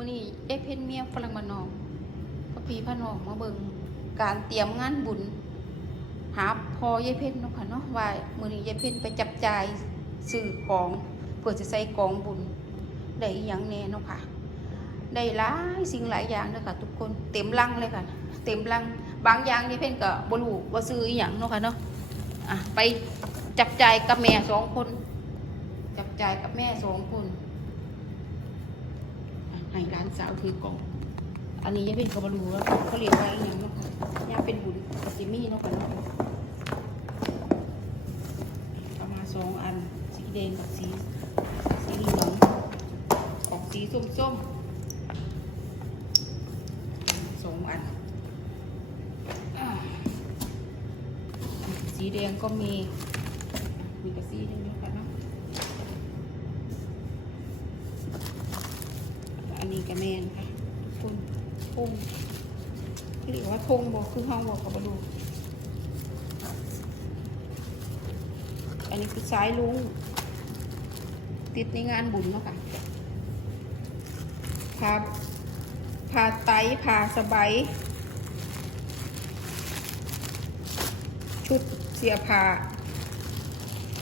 มื้อนี้เอเพนเมียฝรั่งมานนองพระพี่พระน้องมาเบิ่งการเตรียมงานบุญ หาพอยายเพนเนาะค่ะเนาะว่ามื้อนี้ยายเพนไปจับจ่ายซื้อของเพื่อจะใส่กองบุญได้อีหยังแน่เนาะค่ะได้หลายสิ่งหลายอย่างเลยค่ะ ทุกคนเต็มลังเลยค่ะ เต็มลังบางอย่างยายเพ่นก็บ่รู้ว่าซื้ออีหยังเนาะค่ะเนาะอะไปจับจ่ายกับแม่สองคน จับจ่ายกับแม่สองคน ให้ร้านสาวถือกล่อง อันนี้ยายเพ่นก็บ่รู้ว่าเขาเรียกว่าอีหยังเนาะค่ะยามเป็นบุญกับสิมีเนาะค่ะเนาะเอามาสองอันสีแดงกับสีสีเหลืองออกสีส้มส้มๆสองอันอ่าสีแดงก็มีมีกระสีแดงด้วยกันเนาะ กระแมนค่ะทุกคนทงที่เรียกว่าทงบอกคือห้องบอกกับบดูอันนี้คือสายลุง ติดในงานบุญเนาะค่ะพาพาไตพาสบายชุดเสียผ้า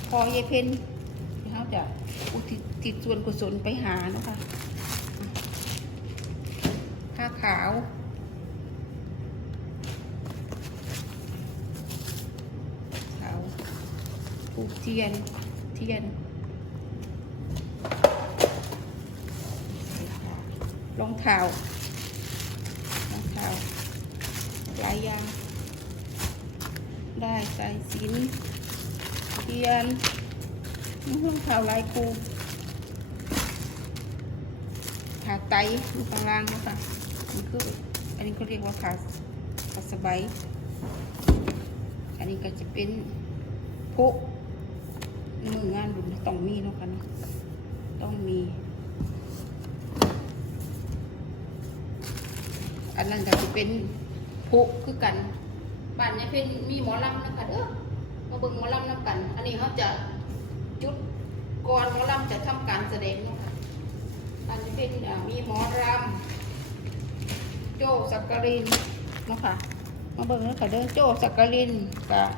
พอเยเพนเขาจะอุทิศติดส่วนกุศลไปหาเนาะค่ะ ขาว ขาวทูบเทียน เทียน รองเท้ารองเท้าหลายอย่าง ได้สายสินเทียนรองเท้าลายครูขาไตอยู่ข้างล่างนะคะ นี่คืออันนี้เขาเรียกว่าขาขาสบายอันนี้ก็จะเป็นพุมืองานบุญต้องมีเนาะค่ะเนาะต้องมี อันนั้นก็จะเป็นพุคือกันบ้านเนี่ยเป็นมีหมอลำนะคะเด้อมาเบิ่งหมอลำนำกัน อันนี้เขาจะจุดก่อนหมอลำจะทำการแสดงเนาะค่ะอันนี้เป็นมีหมอลำ โจสักกรินเนาะค่ะ มาเบิ่งเนาะค่ะเด้อโจสักกรินกับ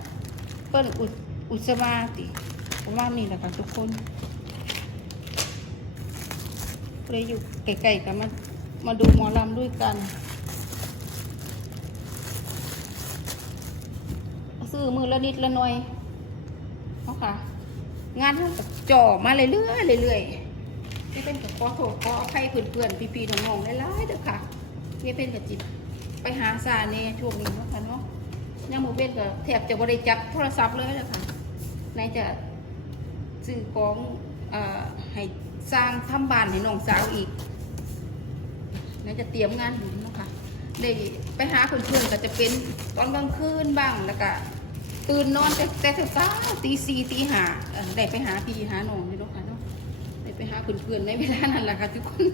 เปิ้นอุดอุสมาติประมาณนี้แหละค่ะทุกคนเลยอยู่ใกลๆกันมามาดูหมอลำด้วยกันซื้อมือละนิดละหน่อยเนาะค่ะ งานเขาก็จ่อมาเรื่อยๆเรื่อยๆนี่เป็นกับขอโทษขออภัยเพื่อนๆพี่ๆน้องๆหลายๆเด้อค่ะ นี่เป็นกับจิตไปหาซาเน่ช่วงนี้เนาะค่ะเนาะยังหมูเป็นกับแทบจะบริจับโทรศัพท์เลยเลยค่ะไหนจะซื้อของอ่อให้สร้างทำบ้านให้น้องสาวอีกแล้วจะเตรียมงานบุญเนาะคะได้ไปหาเพื่อนๆก็จะเป็นตอนกลางคืนบ้างแล้วก็ตื่นนอนแต่แต่เช้าตีสี่ตีห้าเอ่อได้ไปหาพี่หาน้องอยู่เนาะค่ะเนาะได้ไปหาเพื่อนๆในเวลานั้นแหละค่ะทุกคน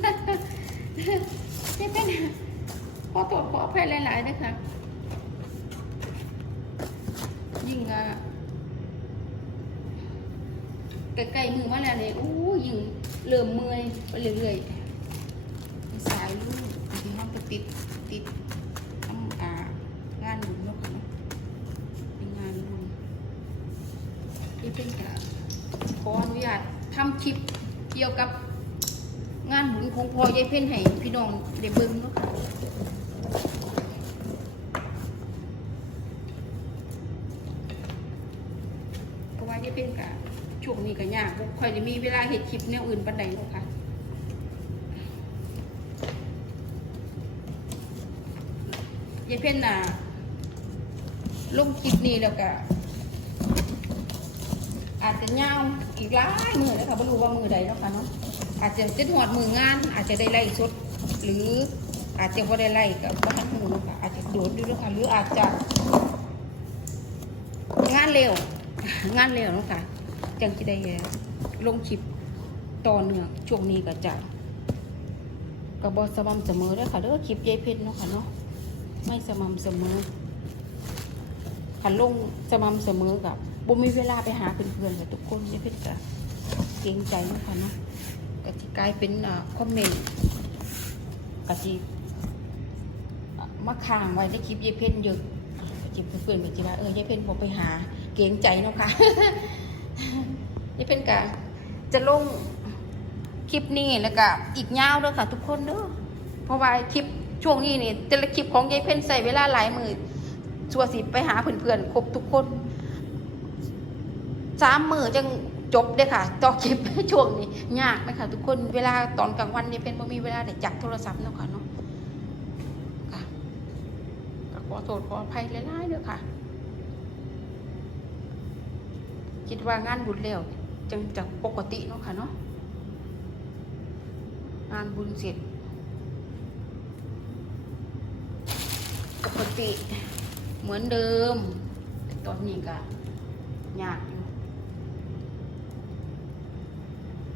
ได้เป็น ขอโทษขออภัยหลายๆนะคะยิ่งอะใกล้ๆมือมาแล้วเนี่ยอู้ยิงเริ่มเมื่อยไปเรื่อยๆสายลูกที่ห้องก็ติดติดทำอ่างานบุญเนาะค่ะเนาะเป็นงานบุญที่เป็นกะขออนุญาตทำคลิปเกี่ยวกับ งานบุญของพ่อยายเพ่นให้พี่น้องได้เบิ่งเนาะค่ะเพราะว่ายายเพ่นกะช่วงนี้ก็ยากบ่ค่อยจะมีเวลาเห็ดคลิปแนวอื่นปานใดหรอกค่ะยายเพ่นน่ะลงคลิปนี้แล้วก็อาจจะยาวอีกหลายมือแล้วค่ะไม่รู้ว่ามือใดแล้วค่ะเนาะ อาจจะจะหอดมืองาน อาจจะได้ไล่สดหรืออาจจะไม่ได้ไล่กับบ้านหูค่ะอาจจะโดดอยู่แล้วค่ะหรืออาจจะ งานเร็ว งานเร็วนะคะจังจะได้ลงคลิปต่อเนื่องช่วงนี้ก็จะกระบอสม่ำเสมอด้อค่ะเด้อคลิปยายเพชรเนาะค่ะเนาะไม่สม่ำเสมอขันลงสม่ำเสมอกับบ่มีเวลาไปหาเพื่อนๆกับทุกคนยายเพชรก็เกรงใจเนาะค่ะเนาะ ก็จะกลายเป็นคอมเมนต์กะจิมาค้างไว้ในคลิปยายเพ่นเยอะจิบเพื่อนๆก็จิว่าเออยายเพ่นผมไปหา เกงใจเนาะค่ะยายเพ่นกะจะลงคลิปนี้แล้วก็อีกยาวด้อค่ะทุกคนเด้อเพราะว่าคลิปช่วงนี้นี่แต่ละคลิปของยายเพ่นใส่เวลาหลายมือชัวสิไปหาเพื่อนๆครบทุกคนสามมือจังจบเด้ค่ะต่อคลิปช่วงนี้ ยากไหมคะทุกคนเวลาตอนกลางวันเนี่ยเป็นบ่มีเวลาได้จับโทรศัพท์เนาะค่ะเนาะค่ะก็ขอโทษขออภัยหลายๆเด้อค่ะ คิดว่างานบุญแล้วจังจะปกติเนาะค่ะเนาะงานบุญเสร็จปกติเหมือนเดิม แต่ตอนนี้ก็ยากอยู่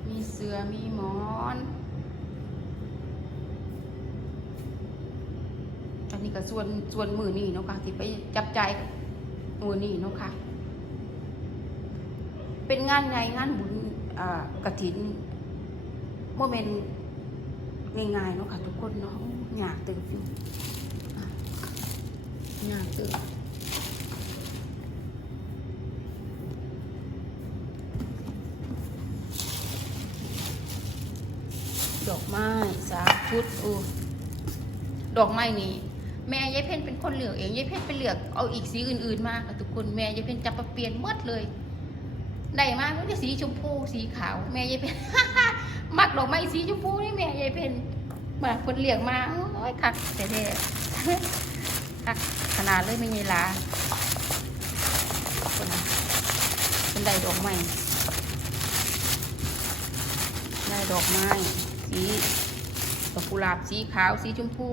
มีเสือมีหมอนอันนี้ก็ส่วนส่วนมือนี่เนาะค่ะที่ไปจับใจมือนี่เนาะค่ะ เป็นงานไงงานบุญกระถินโมเมนต์ง่ายๆเนาะค่ะ ทุกคนเนาะอยากตื่นอยู่อะอยากตื่น ดอกไม้สามชุดอูดอกไม้นี่แม่ยายเพ่นเป็นคนเหลือกเองยายเพ่นไปเหลือกเอาอีกสีอื่นๆมาค่ะทุกคนแม่ยายเพ่นจับมาเปลี่ยนหมดเลยได้มาก็จะสีชมพูสีขาว แม่ยายเพ่นมักดอกไม้สีชมพูนี่แม่ยายเพนมาคนเหลี้ยงมาโอ้ยคักแต่เด้คักขนาดเลยไม่ยายลาคนคนได้ดอกไม้ได้ดอกไม้ สีดอกกุหลาบสีขาวสีชมพู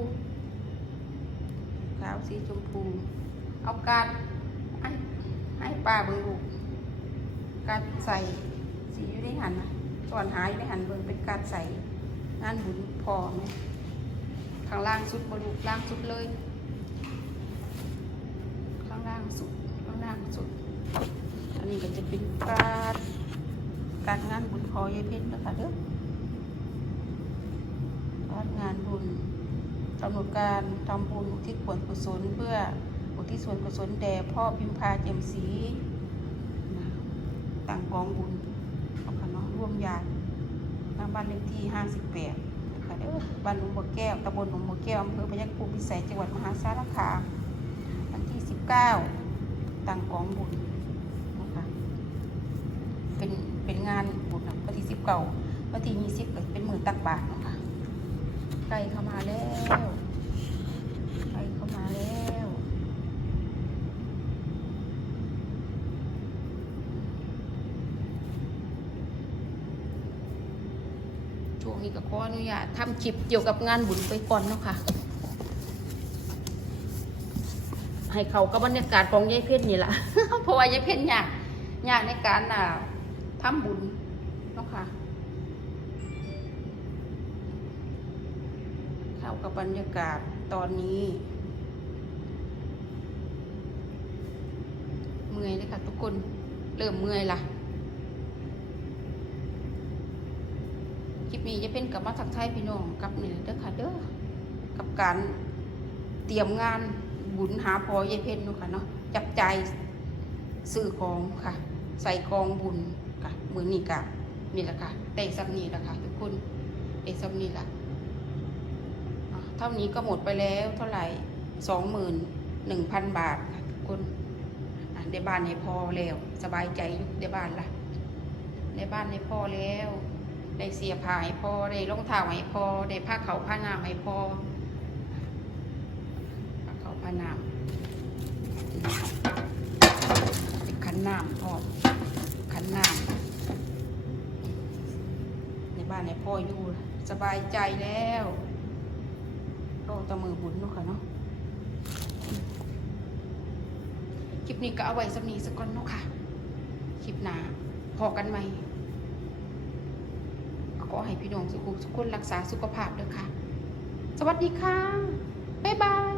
ขาวสีชมพู เอาการให้ให้ป้าเบิ่งลูกการใส่สีอยู่ในหันนะก่อนหายอยู่ในหันเบิ่งเป็นการใส่งานบุญพอไหมข้างล่างสุดบรูล่างสุดเลย ข้างล่างสุดข้างล่างสุด อันนี้ก็จะเป็นการการงานบุญพอยายเพชรนะคะเด้อ งานบุญกำหนดการทำบุญอุทิศส่วนกุศลเพื่ออุทิศส่วนกุศลแด่พ่อพิมพาเจยมศรีต่างกองบุญเอาค่ะเนาะร่วมญาติหน้าบ้านเลขที่ 58ค่ะเด้อบ้านหลวงบัวแก้วตำบลหลวงบัวแก้วอำเภอพยัคฆ์ภูมิสัยจังหวัดมหาสารคามวันที่ 19ต่างกองบุญนะคะเป็นเป็นงานบุญนะวันที่19วันที่20เป็นมือตักบาตรนะคะ ใกล้เข้ามาแล้วใกล้เข้ามาแล้ว ช่วงนี้ก็ขออนุญาตทำคลิปเกี่ยวกับงานบุญไปก่อนเนาะค่ะ ให้เขากับบรรยากาศของยายเพ่นนี่แหละเพราะว่ายายเพ่นยากยากในการอ่าทำบุญเนาะค่ะ กับบรรยากาศตอนนี้ เมื่อยเลยค่ะทุกคน เริ่มเมื่อยละคลิปนี้จะเป็นกับมาทักทายพี่น้องกับนี่เด้อค่ะเด้อ กับการเตรียมงานบุญหาพอยายเพนเนาะค่ะเนาะ จับใจายซื้อของค่ะ ใส่กองบุญค่ะ มือนี่กะนี่แหละค่ะได้ซับนี่แหละค่ะทุกคนได้ซับนี่แหละ เท่านี้ก็หมดไปแล้วเท่าไหร่สองหมื่นหนึ่งพันบาทค่ะทุกคนได้บ้านให้พอแล้ว สบายใจอยู่ได้บ้านละได้บ้านให้พอแล้ว ได้เสียผาให้พอได้รองเท้าให้พอได้ผ้าเขาผ้าหนามให้พอผ้าเขาผ้าหนามขันน้ำพอขันน้ำในบ้านในพ่ออยู่ สบายใจแล้ว ตะมือบุญเนาะค่ะเนาะคลิปนี้ก็เอาไว้สำนีสักก่อนเนาะค่ะ คลิปหน้าพอกันไหมขอให้พี่น้องสุขุสุขคนรักษาสุขภาพด้วยค่ะ สวัสดีค่ะ บ๊ายบาย